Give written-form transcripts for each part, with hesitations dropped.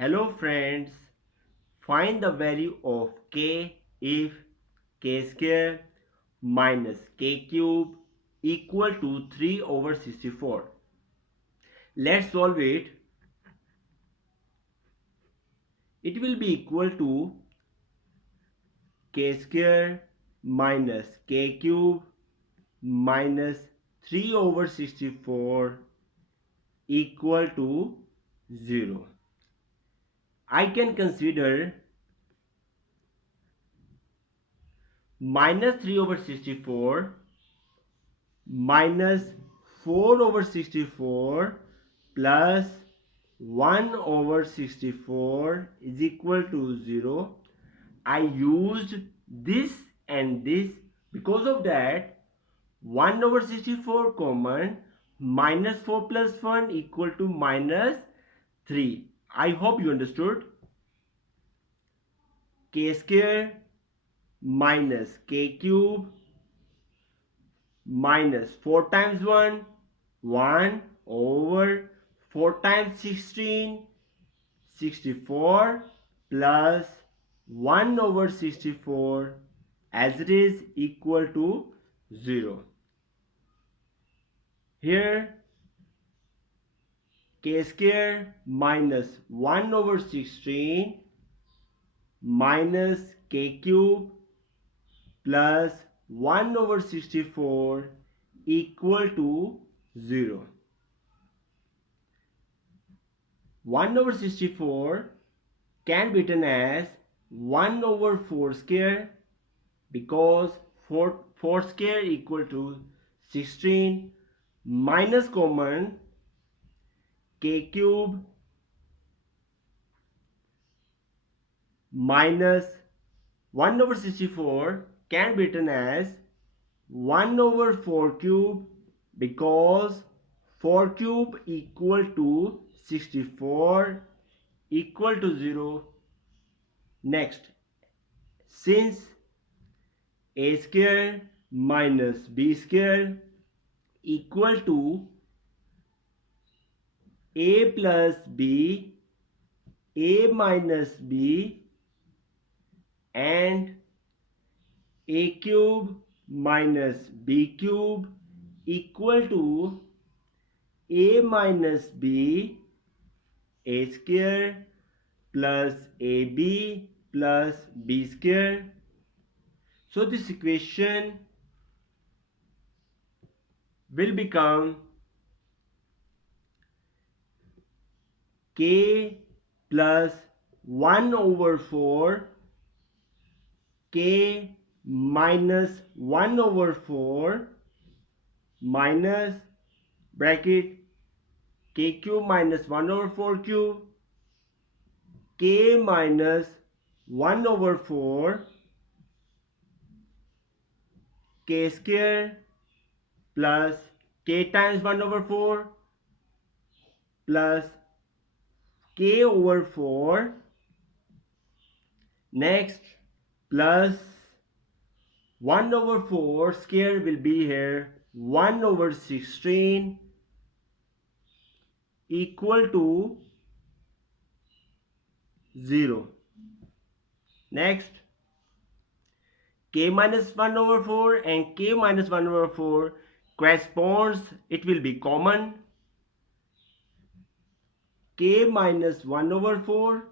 Hello friends, find the value of k if k square minus k cube equal to 3 over 64. Let's solve it. It will be equal to k square minus k cube minus 3 over 64 equal to 0. I can consider minus 3 over 64 minus 4 over 64 plus 1 over 64 is equal to 0. I used this and this. Because of that, 1 over 64 common, minus 4 plus 1 equal to minus 3. I hope you understood. K square minus k cube minus 4 times 1, 1 over 4 times 16, 64 plus 1 over 64 as it is equal to 0. Here k square minus 1 over 16 minus k cube plus 1 over 64 equal to 0. 1 over 64 can be written as 1 over 4 square because 4 square equal to 16 minus common k cube minus 1 over 64 can be written as 1 over 4 cube because 4 cube equal to 64 equal to 0. Next, since a square minus b square equal to a plus b, a minus b and a cube minus b cube equal to a minus b, a square plus ab plus b square. So this equation will become k plus 1 over 4 k minus 1 over 4 minus bracket k cube minus 1 over 4 cube k minus 1 over 4 k square plus k times 1 over 4 plus k over 4. Next, plus 1 over 4 square will be here 1 over 16 equal to 0. Next, k minus 1 over 4 and k minus 1 over 4 corresponds, it will be common. K minus 1 over 4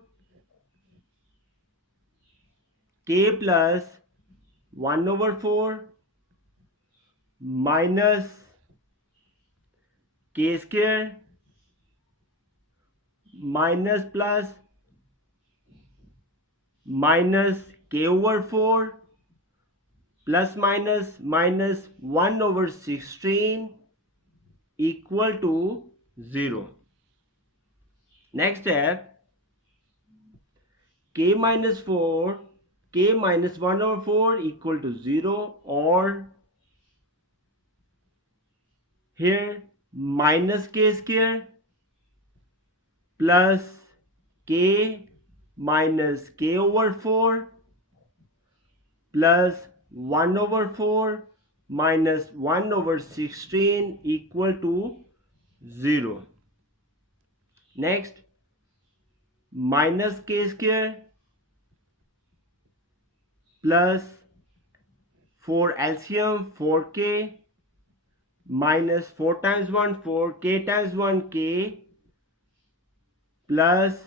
k plus 1 over 4 minus k square minus plus minus k over 4 plus minus 1 over 16 equal to 0. Next step, k minus 4 k minus 1 over 4 equal to 0, or here minus k square plus k minus k over 4 plus 1 over 4 minus 1 over 16 equal to 0. Next, minus k square plus 4 LCM 4k minus 4 times 1 4k times 1k plus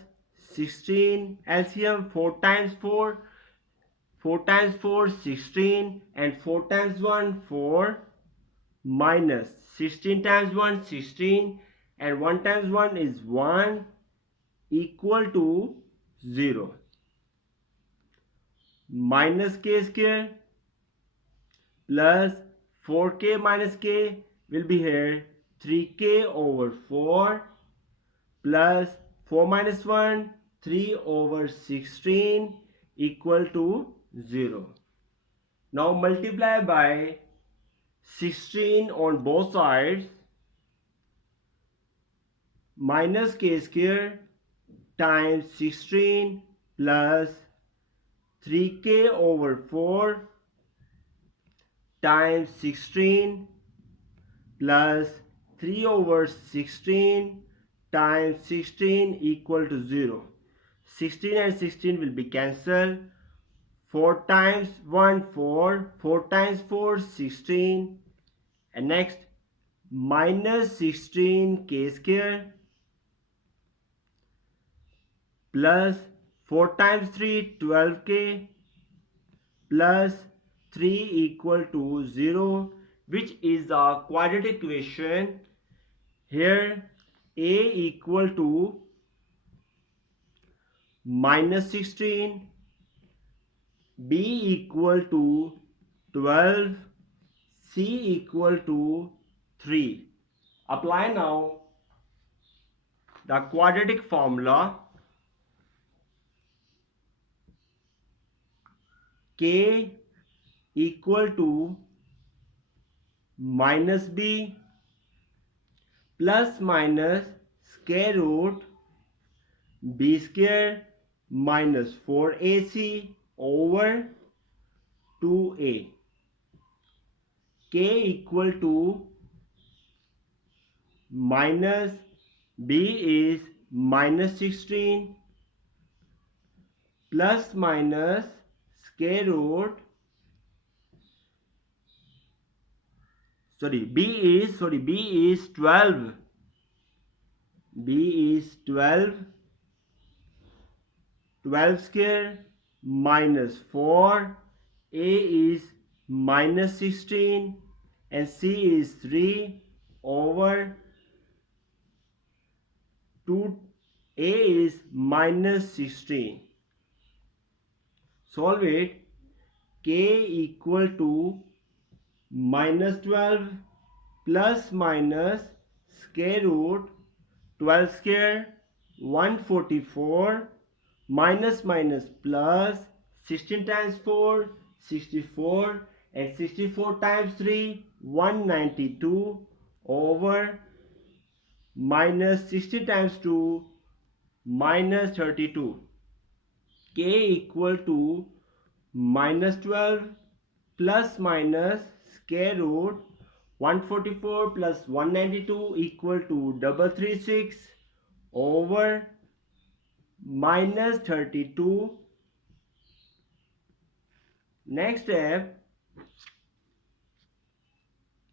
16 LCM 4 times 4 4 times 4 16 and 4 times 1 4 minus 16 times 1 16 and 1 times 1 is 1 equal to 0. Minus k square plus 4k minus k will be here 3k over 4 plus 4 minus 1 3 over 16 equal to 0. Now multiply by 16 on both sides. Minus k square times 16 plus 3k over 4 times 16 plus 3 over 16 times 16 equal to 0. 16 and 16 will be cancelled. 4 times 1 4, 4 times 4 16, and next minus 16 k square plus 4 times 3 12k plus 3 equal to 0, which is a quadratic equation. Here a equal to minus 16, b equal to 12, c equal to 3. Apply now the quadratic formula. K equal to minus b plus minus square root b square minus 4ac over 2a. K equal to minus b is minus 16 plus minus square root b is 12. B is 12. 12 square minus 4. A is minus 16 and C is 3 over 2. A is minus 16. Solve it. K equal to minus 12 plus minus square root 12 square 144 minus minus plus 16 times 4 64 and 64 times 3 192 over minus 60 times 2 minus 32. K equal to minus 12 plus minus square root 144 plus 192 equal to 336 over minus 32. Next step,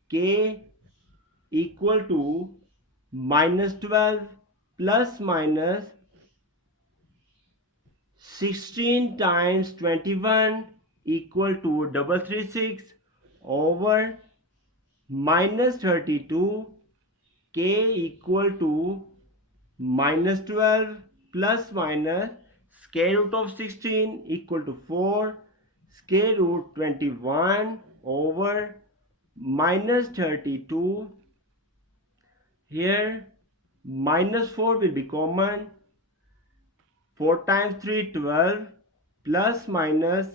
K equal to minus 12 plus minus 16 times 21 equal to 336 over minus 32. K equal to minus 12 plus minus square root of 16 equal to 4 square root 21 over minus 32. Here minus 4 will be common. 4 times 3 12 plus minus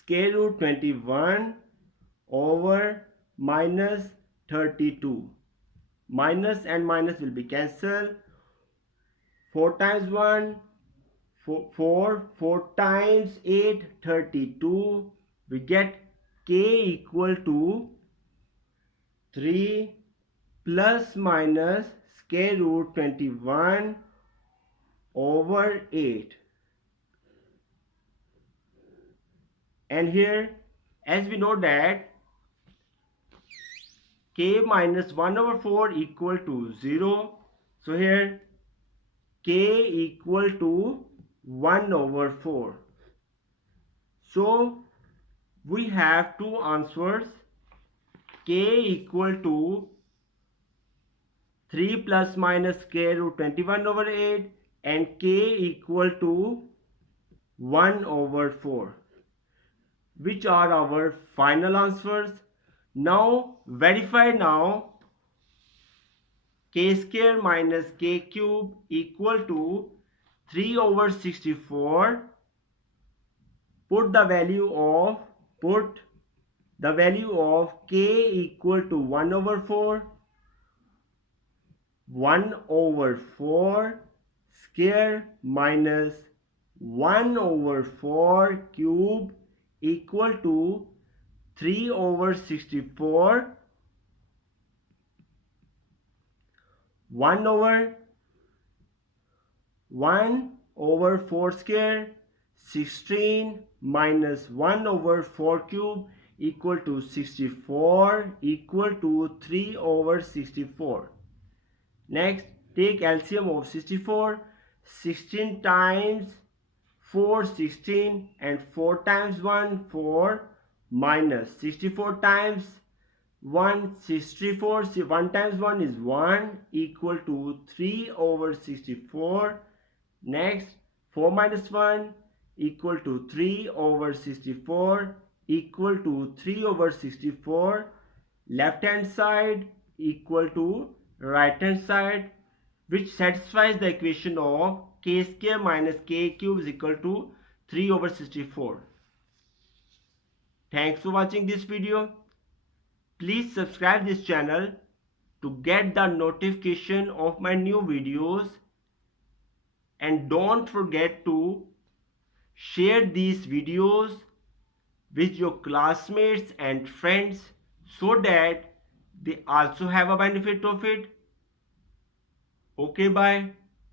square root 21 over minus 32. Minus and minus will be cancelled. 4 times 1 4 times 8 32. We get K equal to 3 plus minus square root 21 over 8. And here, as we know that k minus 1 over 4 equal to 0. So here k equal to 1 over 4. So we have two answers, k equal to 3 plus minus square root 21 over 8 and k equal to 1 over 4, which are our final answers. Now verify now. K square minus k cube equal to 3 over 64. Put the value of k equal to 1 over 4. 1 over 4 square minus 1 over 4 cube equal to 3 over 64. 1 over 4 square, 16 minus 1 over 4 cube equal to 64 equal to 3 over 64. Next, take LCM of 64. 16 times 4, 16, and 4 times 1, 4, minus 64 times 1, 64, 1 times 1 is 1, equal to 3 over 64. Next, 4 minus 1 equal to 3 over 64, equal to 3 over 64. Left hand side equal to right hand side, which satisfies the equation of k square minus k cube is equal to 3 over 64. Thanks for watching this video. Please subscribe this channel to get the notification of my new videos, and don't forget to share these videos with your classmates and friends so that they also have a benefit of it. Okay, bye.